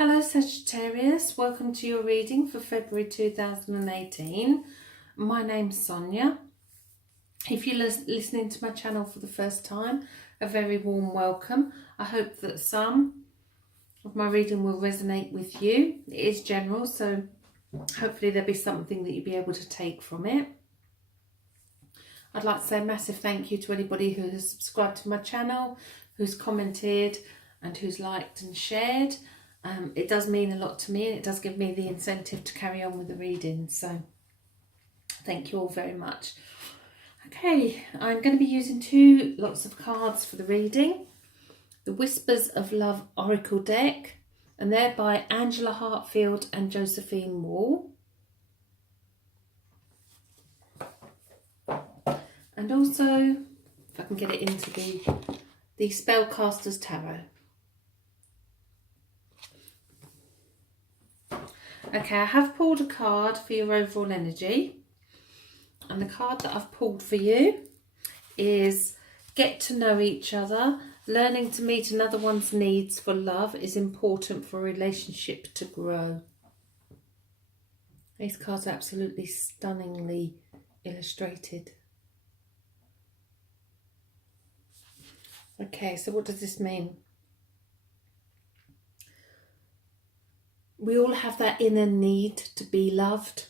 Hello Sagittarius, welcome to your reading for February 2018. My name's Sonia. If you're listening to my channel for the first time, a very warm welcome. I hope that some of my reading will resonate with you. It is general, so hopefully there'll be something that you'll be able to take from it. I'd like to say a massive thank you to anybody who has subscribed to my channel, who's commented and who's liked and shared. It does mean a lot to me, and it does give me the incentive to carry on with the reading, so thank you all very much. Okay, I'm going to be using two lots of cards for the reading. The Whispers of Love Oracle deck, and they're by Angela Hartfield and Josephine Wall. And also, if I can get it into the Spellcaster's Tarot. Okay, I have pulled a card for your overall energy, and the card that I've pulled for you is Get to Know Each Other. Learning to meet another one's needs for love is important for a relationship to grow. These cards are absolutely stunningly illustrated. Okay, so what does this mean? We all have that inner need to be loved.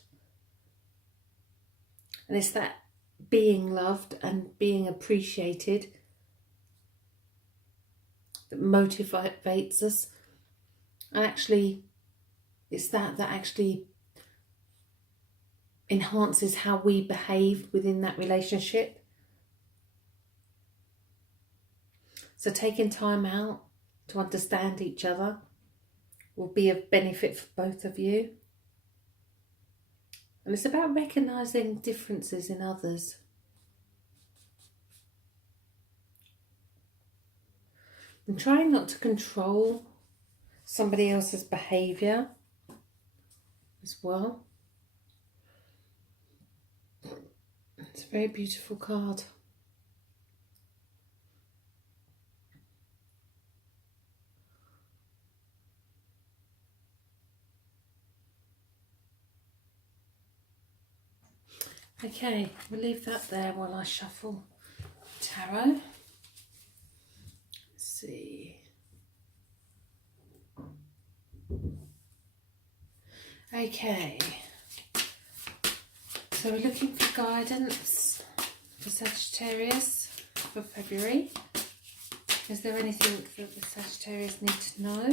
And it's that being loved and being appreciated that motivates us. And actually, it's that actually enhances how we behave within that relationship. So taking time out to understand each other will be of benefit for both of you. And it's about recognising differences in others. And trying not to control somebody else's behaviour as well. It's a very beautiful card. Okay, we'll leave that there while I shuffle tarot. Let's see. Okay, so we're looking for guidance for Sagittarius for February. Is there anything that the Sagittarius need to know?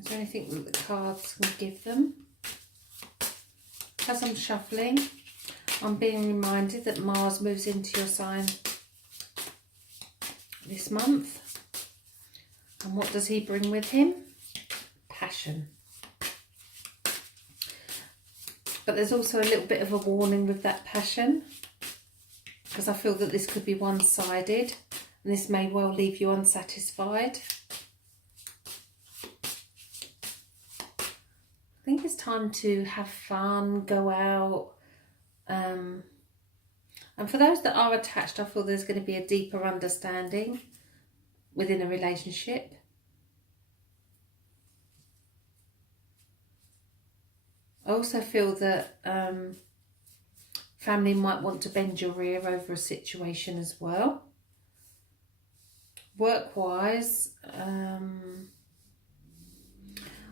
Is there anything that the cards can give them? As I'm shuffling, I'm being reminded that Mars moves into your sign this month. And what does he bring with him? Passion. But there's also a little bit of a warning with that passion, because I feel that this could be one-sided and this may well leave you unsatisfied. I think it's time to have fun, go out. And for those that are attached, I feel there's going to be a deeper understanding within a relationship. I also feel that family might want to bend your ear over a situation as well. Work-wise,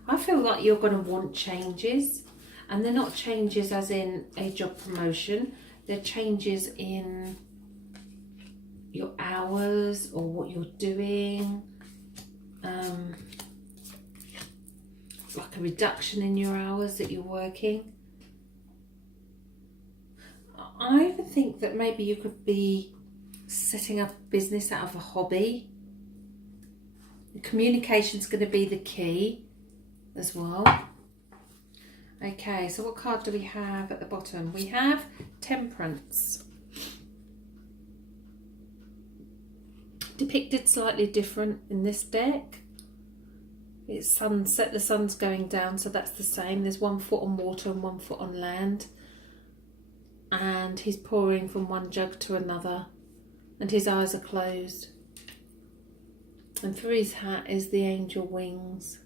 I feel like you're going to want changes, and they're not changes as in a job promotion. They're changes in your hours or what you're doing, like a reduction in your hours that you're working. I even think that maybe you could be setting up a business out of a hobby. Communication's going to be the key as well. Okay, so what card do we have at the bottom? We have Temperance. Depicted slightly different in this deck. It's sunset, the sun's going down, so that's the same. There's 1 foot on water and 1 foot on land. And he's pouring from one jug to another, and his eyes are closed. And for his hat is the angel wings.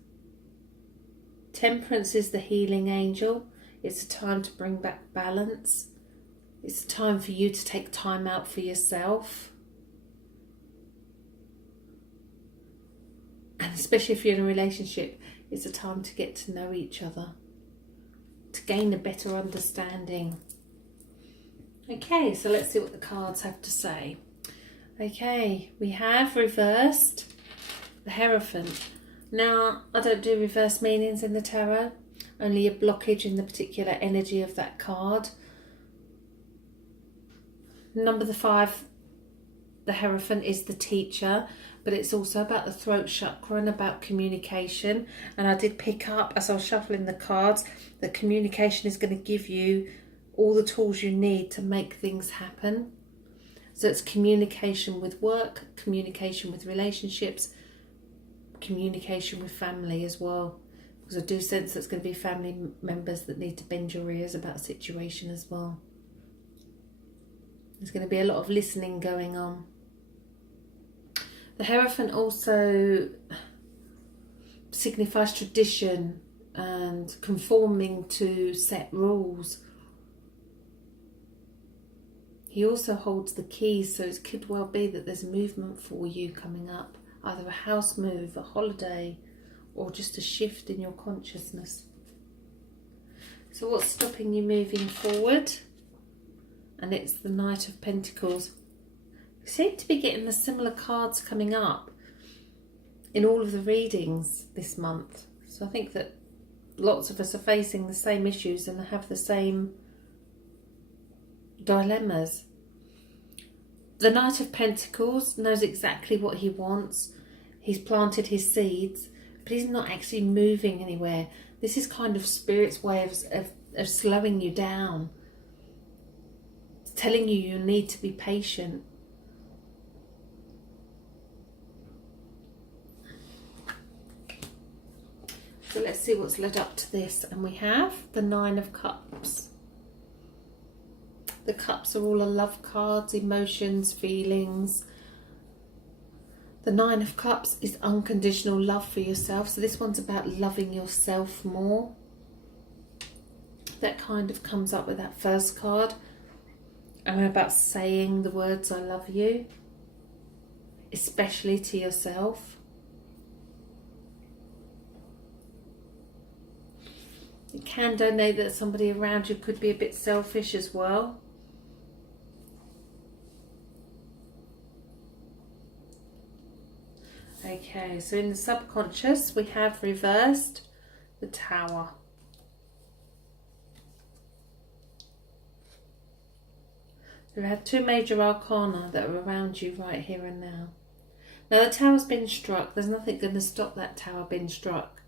Temperance is the healing angel. It's a time to bring back balance. It's a time for you to take time out for yourself. And especially if you're in a relationship, it's a time to get to know each other, to gain a better understanding. Okay, so let's see what the cards have to say. Okay, we have reversed the Hierophant. Now, I don't do reverse meanings in the tarot, only a blockage in the particular energy of that card. Number 5, the Hierophant, is the teacher, but it's also about the throat chakra and about communication. And I did pick up, as I was shuffling the cards, that communication is going to give you all the tools you need to make things happen. So it's communication with work, communication with relationships, communication with family as well. Because I do sense there's going to be family members that need to bend your ears about a situation as well. There's going to be a lot of listening going on. The Hierophant also signifies tradition and conforming to set rules. He also holds the keys, so it could well be that there's movement for you coming up. Either a house move, a holiday, or just a shift in your consciousness. So what's stopping you moving forward? And it's the Knight of Pentacles. You seem to be getting the similar cards coming up in all of the readings this month. So I think that lots of us are facing the same issues and have the same dilemmas. The Knight of Pentacles knows exactly what he wants. He's planted his seeds, but he's not actually moving anywhere. This is kind of Spirit's way of slowing you down. It's telling you you need to be patient. So let's see what's led up to this. And we have the 9 of Cups. The cups are all love cards, emotions, feelings. The 9 of Cups is unconditional love for yourself. So this one's about loving yourself more. That kind of comes up with that first card. And about saying the words I love you, especially to yourself. It can denote that somebody around you could be a bit selfish as well. Okay, so in the subconscious we have reversed the Tower. We have 2 major arcana that are around you right here and now. Now the Tower's been struck. There's nothing going to stop that Tower being struck.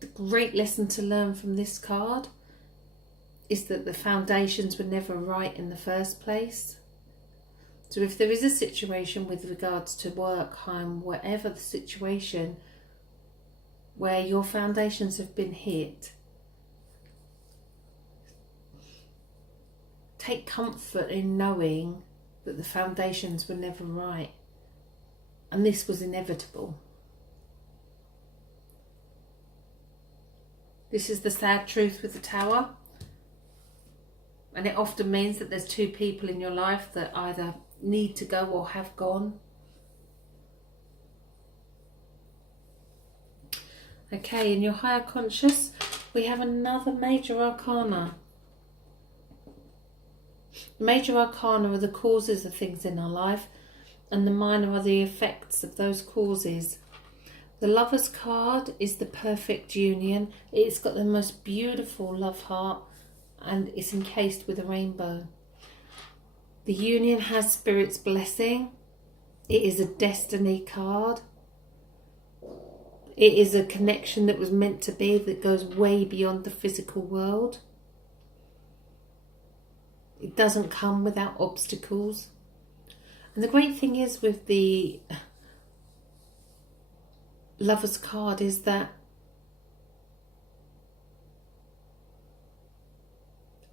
The great lesson to learn from this card is that the foundations were never right in the first place. So if there is a situation with regards to work, home, whatever the situation, where your foundations have been hit, take comfort in knowing that the foundations were never right. And this was inevitable. This is the sad truth with the Tower. And it often means that there's 2 people in your life that either need to go or have gone. Okay, in your higher conscious, we have another major arcana. The major arcana are the causes of things in our life, and the minor are the effects of those causes. The Lover's card is the perfect union. It's got the most beautiful love heart, and it's encased with a rainbow. The union has Spirit's blessing. It is a destiny card. It is a connection that was meant to be, that goes way beyond the physical world. It doesn't come without obstacles. And the great thing is with the Lover's card is that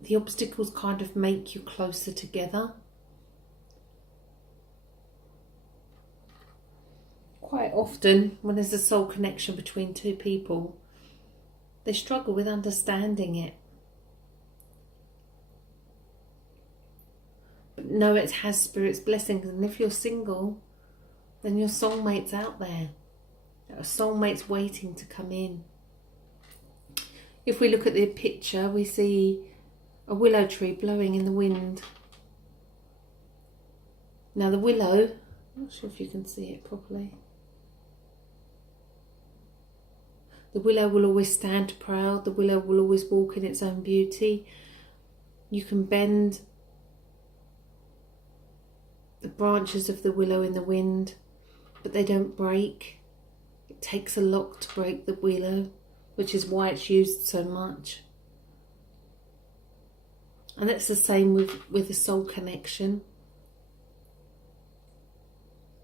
the obstacles kind of make you closer together. quite often when there's a soul connection between two people, they struggle with understanding it. But know it has Spirit's blessings, and if you're single, then your soulmate's out there. A soulmate's waiting to come in. If we look at the picture, we see a willow tree blowing in the wind. Now the willow, I'm not sure if you can see it properly. The willow will always stand proud. The willow will always walk in its own beauty. You can bend the branches of the willow in the wind, but they don't break. It takes a lot to break the willow, which is why it's used so much. And that's the same with the soul connection.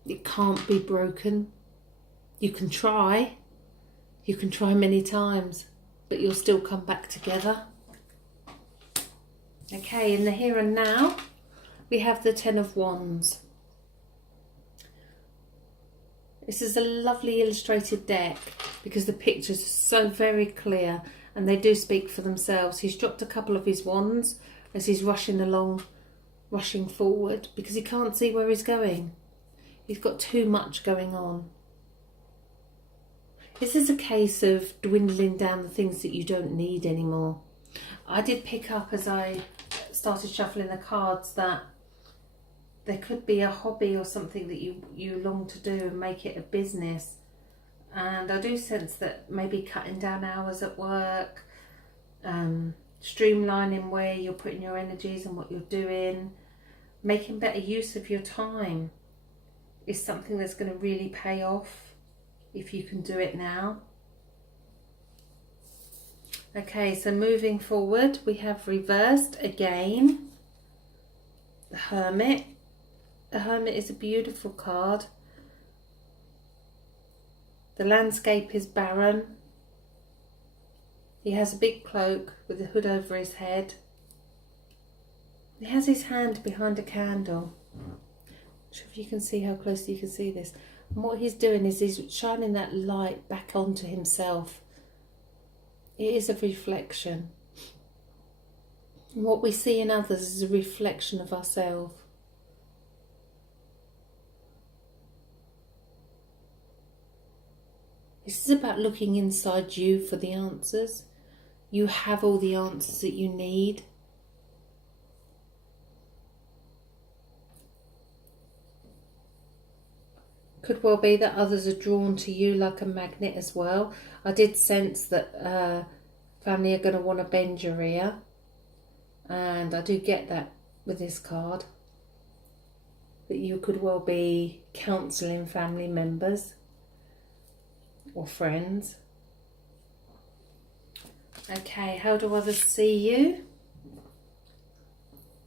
It can't be broken. You can try many times, but you'll still come back together. Okay, in the here and now, we have the Ten of Wands. This is a lovely illustrated deck because the pictures are so very clear and they do speak for themselves. He's dropped a couple of his wands as he's rushing forward because he can't see where he's going. He's got too much going on. This is a case of dwindling down the things that you don't need anymore. I did pick up as I started shuffling the cards that there could be a hobby or something that you long to do and make it a business. And I do sense that maybe cutting down hours at work, streamlining where you're putting your energies and what you're doing, making better use of your time is something that's going to really pay off if you can do it now. Okay, so moving forward, we have reversed again, the Hermit. The Hermit is a beautiful card. The landscape is barren. He has a big cloak with a hood over his head. He has his hand behind a candle. Not sure if you can see how closely you can see this. And what he's doing is he's shining that light back onto himself. It is a reflection. And what we see in others is a reflection of ourselves. This is about looking inside you for the answers. You have all the answers that you need. Could well be that others are drawn to you like a magnet as well. I did sense that family are going to want to bend your ear. And I do get that with this card. That you could well be counselling family members or friends. Okay, how do others see you?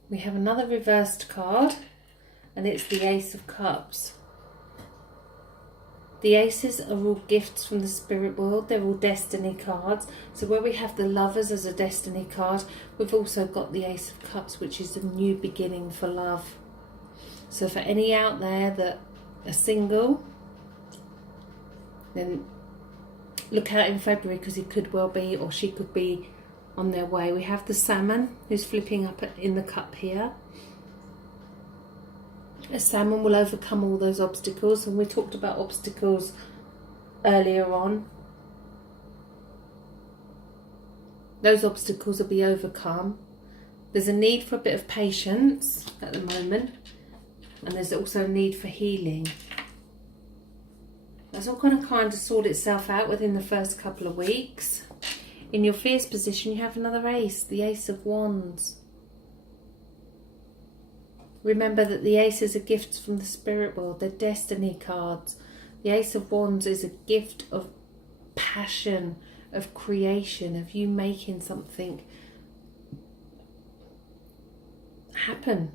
We have another reversed card, and it's the Ace of Cups. The aces are all gifts from the spirit world. They're all destiny cards. So where we have the Lovers as a destiny card, we've also got the Ace of Cups, which is a new beginning for love. So for any out there that are single, then look out in February, because he could well be, or she could be, on their way. We have the Salmon who's flipping up in the cup here. A salmon will overcome all those obstacles, and we talked about obstacles earlier on. Those obstacles will be overcome. There's a need for a bit of patience at the moment, and there's also a need for healing. That's all going to kind of sort itself out within the first couple of weeks. In your fierce position, you have another ace, the Ace of Wands. Remember that the aces are gifts from the spirit world. They're destiny cards. The Ace of Wands is a gift of passion, of creation, of you making something happen.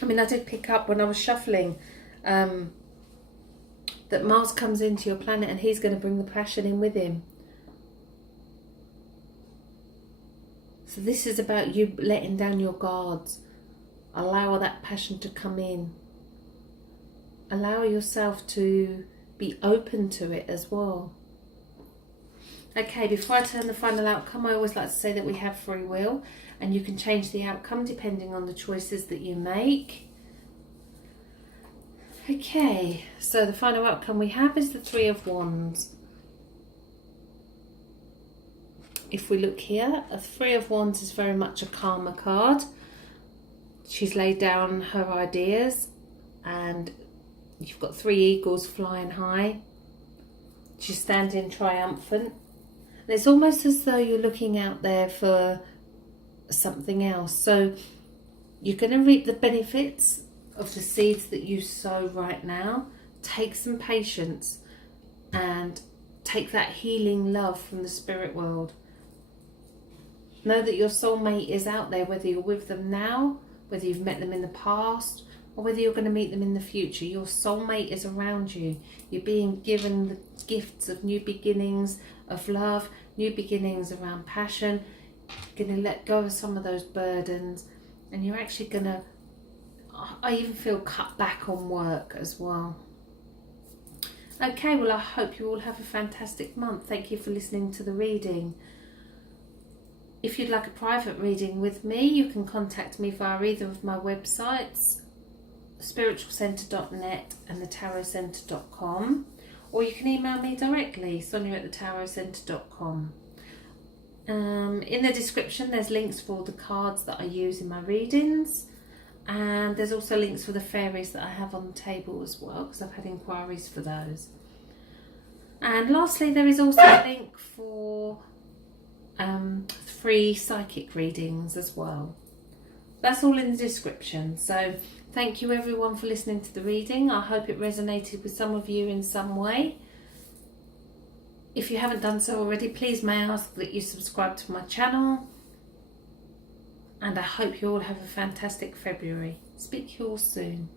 I mean, I did pick up when I was shuffling that Mars comes into your planet and he's going to bring the passion in with him. So this is about you letting down your guards. Allow that passion to come in. allow yourself to be open to it as well. Okay, before I turn the final outcome, I always like to say that we have free will and you can change the outcome depending on the choices that you make. Okay, so the final outcome we have is the Three of Wands. If we look here, a Three of Wands is very much a karma card. She's laid down her ideas and you've got three eagles flying high. She's standing triumphant. And it's almost as though you're looking out there for something else. So you're going to reap the benefits of the seeds that you sow right now. Take some patience and take that healing love from the spirit world. Know that your soulmate is out there, whether you're with them now, whether you've met them in the past, or whether you're going to meet them in the future. Your soulmate is around you. You're being given the gifts of new beginnings, of love, new beginnings around passion. You're going to let go of some of those burdens, and you're actually going to, I even feel, cut back on work as well. Okay, well, I hope you all have a fantastic month. Thank you for listening to the reading. If you'd like a private reading with me, you can contact me via either of my websites, spiritualcentre.net and thetarotcentre.com, or you can email me directly, sonia@thetarotcentre.com. In the description there's links for the cards that I use in my readings, and there's also links for the fairies that I have on the table as well, because I've had inquiries for those. And lastly, there is also a link for free psychic readings as well. That's all in the description. So thank you everyone for listening to the reading. I hope it resonated with some of you in some way. If you haven't done so already, please may I ask that you subscribe to my channel. And I hope you all have a fantastic February. Speak to you all soon.